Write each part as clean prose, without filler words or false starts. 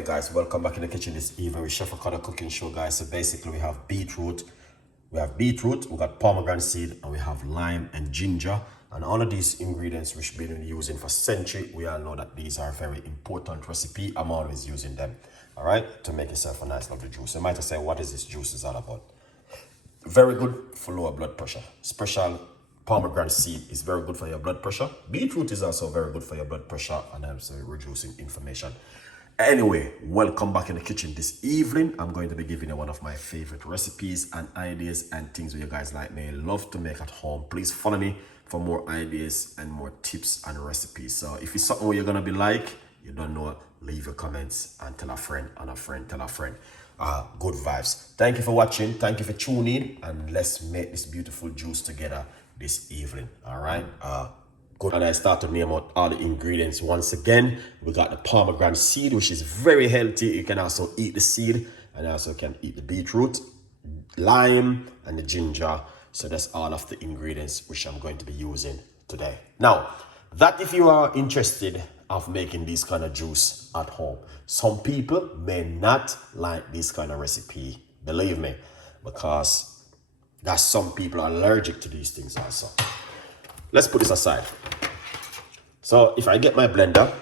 Hey guys, welcome back in the kitchen this evening with Chef Okada cooking show, guys. So basically we have beetroot, we got pomegranate seed, and we have lime and ginger. And all of these ingredients which we've been using for centuries, we all know that these are a very important recipe. I'm always using them, all right, to make yourself a nice lovely juice. You might have said, what is this juice is all about? Very good for lower blood pressure. Special pomegranate seed is very good for your blood pressure. Beetroot is also very good for your blood pressure and also reducing inflammation. Anyway, welcome back in the kitchen this evening. I'm going to be giving you one of my favorite recipes and ideas and things that you guys like may love to make at home. Please follow me for more ideas and more tips and recipes. So if it's something where you're gonna be like, you don't know, leave your comments and tell a friend and a friend tell a friend. Good vibes. Thank you for watching. Thank you for tuning in, and let's make this beautiful juice together this evening. All right. Good. And I start to name out all the ingredients once again. We got the pomegranate seed, which is very healthy. You can also eat the seed, and also can eat the beetroot, lime, and the ginger. So that's all of the ingredients which I'm going to be using today. Now, that if you are interested of making this kind of juice at home, some people may not like this kind of recipe, believe me, because that's some people are allergic to these things also. Let's put this aside. So if I get my blender,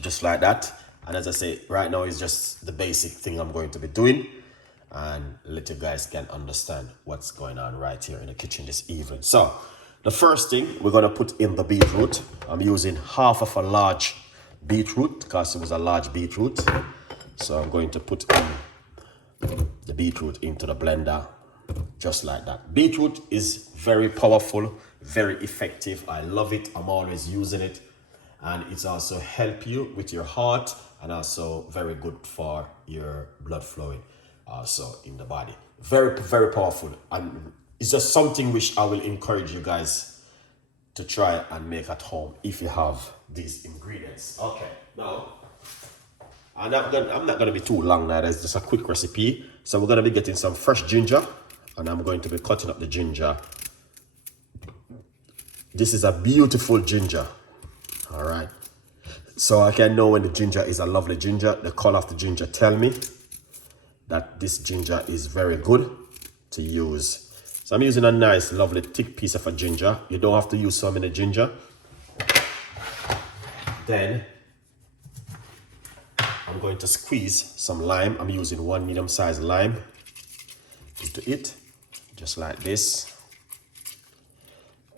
just like that, and as I say, right now is just the basic thing I'm going to be doing, and let you guys can understand what's going on right here in the kitchen this evening. So the first thing we're going to put in the beetroot. I'm using half of a large beetroot because it was a large beetroot. So I'm going to put in the beetroot into the blender just like that. Beetroot is very powerful, very effective. I love it. I'm always using it, and it's also help you with your heart and also very good for your blood flowing also in the body. Very, very powerful, and it's just something which I will encourage you guys to try and make at home if you have these ingredients. Okay, now I'm not going to be too long now. There's just a quick recipe. So we're going to be getting some fresh ginger, and I'm going to be cutting up the ginger. This is a beautiful ginger. All right. So I can know when the ginger is a lovely ginger. The color of the ginger tell me that this ginger is very good to use. So I'm using a nice, lovely, thick piece of a ginger. You don't have to use so many ginger. Then I'm going to squeeze some lime. I'm using one medium-sized lime into it, just like this.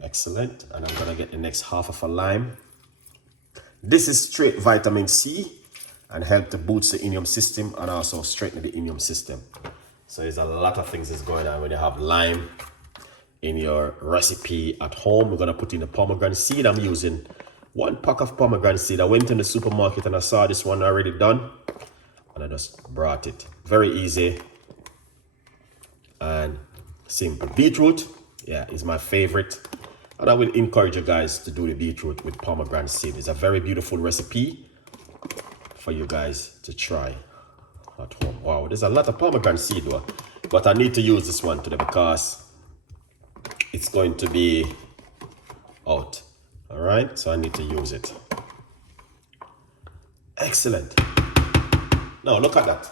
Excellent. And I'm gonna get the next half of a lime. This is straight vitamin C and help to boost the immune system and also strengthen the immune system. So there's a lot of things that's going on when you have lime in your recipe at home. We're gonna put in the pomegranate seed. I'm using 1 pack of pomegranate seed. I went in the supermarket and I saw this one already done, and I just brought it. Very easy and simple. Beetroot, yeah, is my favorite. And I will encourage you guys to do the beetroot with pomegranate seed. It's a very beautiful recipe for you guys to try at home. Wow, there's a lot of pomegranate seed though. But I need to use this one today because it's going to be out. All right, so I need to use it. Excellent. Now look at that.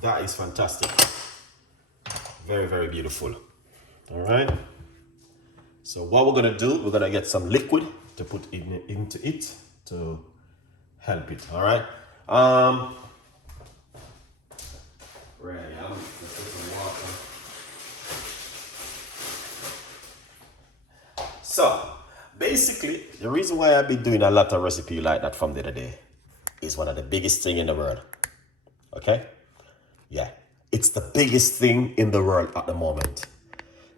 That is fantastic. Very, very beautiful. All right. So what we're gonna do, we're gonna get some liquid to put into it to help it. All right. Right. I'm gonna put some water. So basically, the reason why I've been doing a lot of recipe like that from the other day is one of the biggest thing in the world. Okay. Yeah, it's the biggest thing in the world at the moment.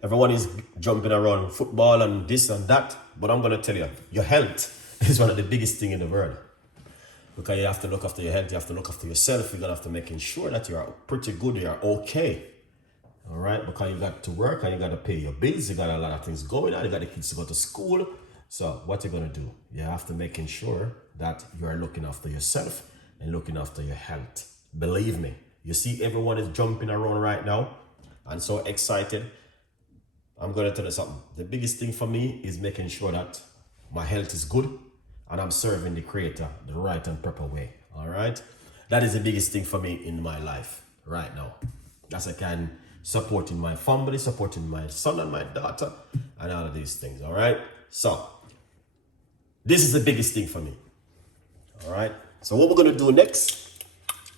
Everyone is jumping around football and this and that, but I'm going to tell you, your health is one of the biggest thing in the world. Because you have to look after your health, you have to look after yourself, you're going to have to make sure that you are pretty good, you are okay. All right, because you got to work and you got to pay your bills, you got a lot of things going on, you got the kids to go to school. So what you're going to do, you have to make sure that you are looking after yourself and looking after your health. Believe me, you see everyone is jumping around right now and so excited. I'm going to tell you something. The biggest thing for me is making sure that my health is good and I'm serving the Creator the right and proper way. All right, that is the biggest thing for me in my life right now. That's I can supporting my family, supporting my son and my daughter, and all of these things. All right, so this is the biggest thing for me. All right, so what we're gonna do next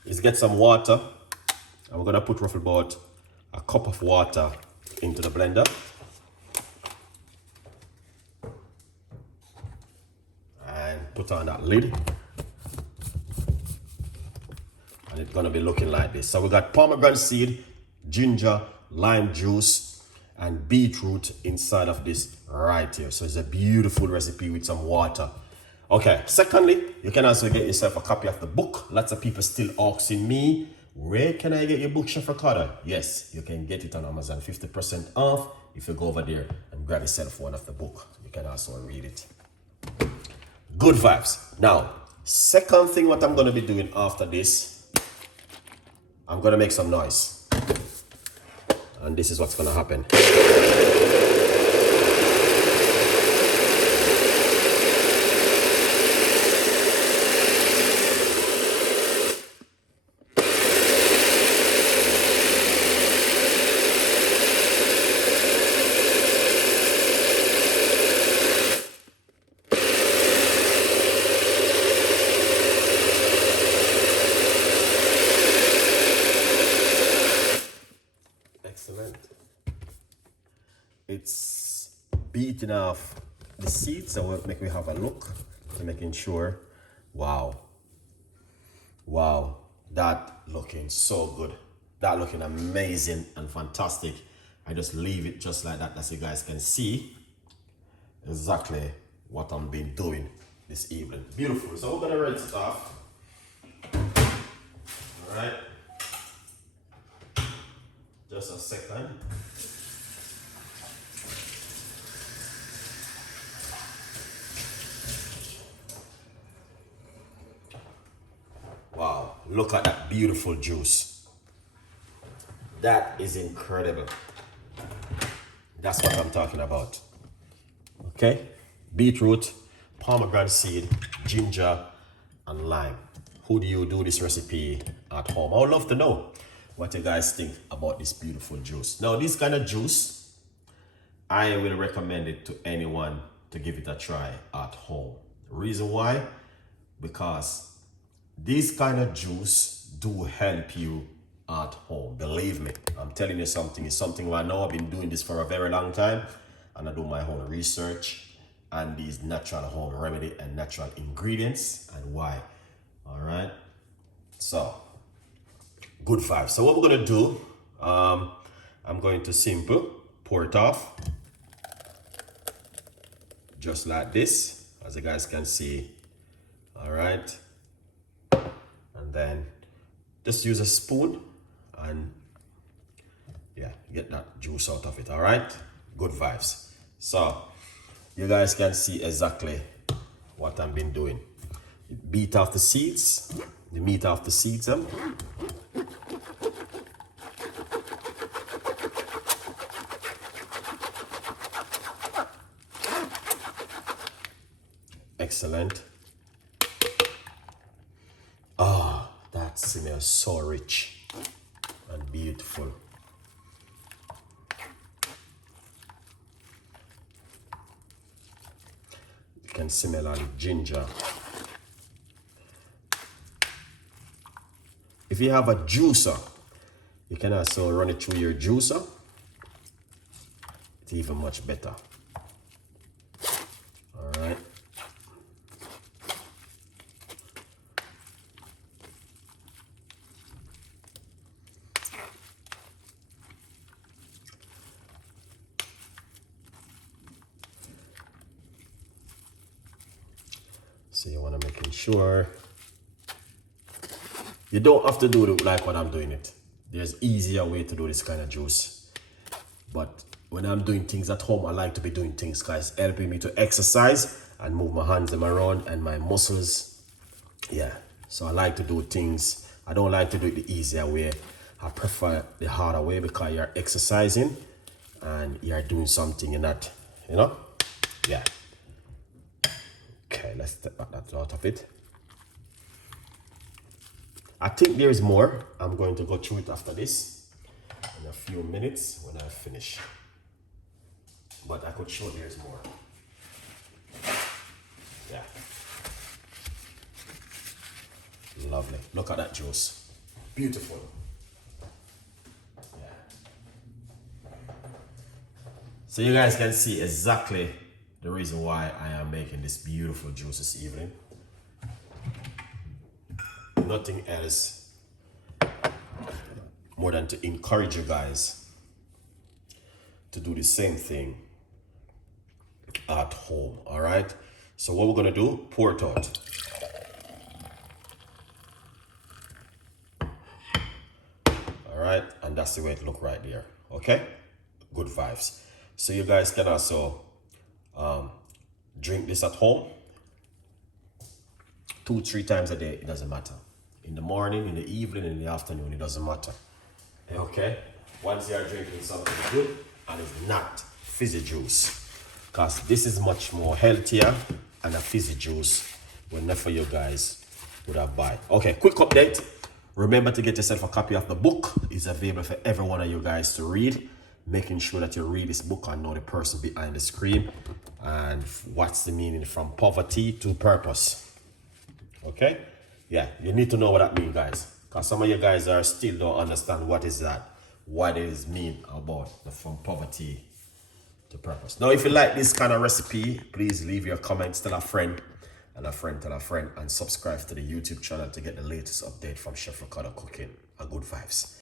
is get some water, and we're gonna put roughly about a cup of water into the blender. And put on that lid. And it's gonna be looking like this. So we got pomegranate seed, ginger, lime juice, and beetroot inside of this right here. So it's a beautiful recipe with some water. Okay, secondly, you can also get yourself a copy of the book. Lots of people still asking me, where can I get your book, Chef Ricardo? Yes, you can get it on Amazon, 50% off. If you go over there and grab yourself one of the book, you can also read it. Good vibes. Now, second thing what I'm going to be doing after this, I'm going to make some noise. And this is what's going to happen. Excellent. It's beating off the seeds, so we'll make me have a look to making sure. Wow, that looking so good. That looking amazing and fantastic. I just leave it just like that, as you guys can see exactly what I'm been doing this evening. Beautiful. So we're gonna rinse it off. All right. Just a second. Wow, look at that beautiful juice. That is incredible. That's what I'm talking about. Okay, beetroot, pomegranate seed, ginger, and lime. Who do you do this recipe at home? I would love to know what you guys think about this beautiful juice. Now, this kind of juice, I will recommend it to anyone to give it a try at home. The reason why? Because this kind of juice do help you at home. Believe me, I'm telling you something. It's something I know. I've been doing this for a very long time, and I do my own research and these natural home remedy and natural ingredients and why. All right, so good vibes. So what we're gonna do, I'm going to simple pour it off just like this, as you guys can see. All right, and then just use a spoon and yeah, get that juice out of it. All right, good vibes. So you guys can see exactly what I've been doing. Beat off the seeds, the meat off the seeds. Excellent. Ah, that smells so rich and beautiful. You can smell all the ginger. If you have a juicer, you can also run it through your juicer. It's even much better. All right. So you want to make sure you don't have to do it like what I'm doing it. There's easier way to do this kind of juice. But when I'm doing things at home, I like to be doing things, guys, helping me to exercise and move my hands around and my muscles. Yeah, so I like to do things. I don't like to do it the easier way. I prefer the harder way because you're exercising and you're doing something you're not, you know? Yeah. Okay, let's take that out of it. I think there is more. I'm going to go through it after this in a few minutes when I finish. But I could show there's more. Yeah. Lovely. Look at that juice. Beautiful. Yeah. So you guys can see exactly the reason why I am making this beautiful juice this evening. Nothing else more than to encourage you guys to do the same thing at home. All right, so what we're gonna do, pour it out. All right, and that's the way it look right there. Okay, good vibes. So you guys can also drink this at home 2-3 times a day. It doesn't matter. In the morning, in the evening, in the afternoon, it doesn't matter. Okay? Once you are drinking something good and it's not fizzy juice, because this is much more healthier and a fizzy juice whenever you guys would have buy. Okay, quick update. Remember to get yourself a copy of the book. It's available for every one of you guys to read. Making sure that you read this book and know the person behind the screen and what's the meaning from poverty to purpose. Okay? Yeah, you need to know what that means, guys, because some of you guys are still don't understand what is that, what it mean about from poverty to purpose. Now, if you like this kind of recipe, please leave your comments, tell a friend, and a friend tell a friend, and subscribe to the YouTube channel to get the latest update from Chef Ricardo Cooking and Good Vibes.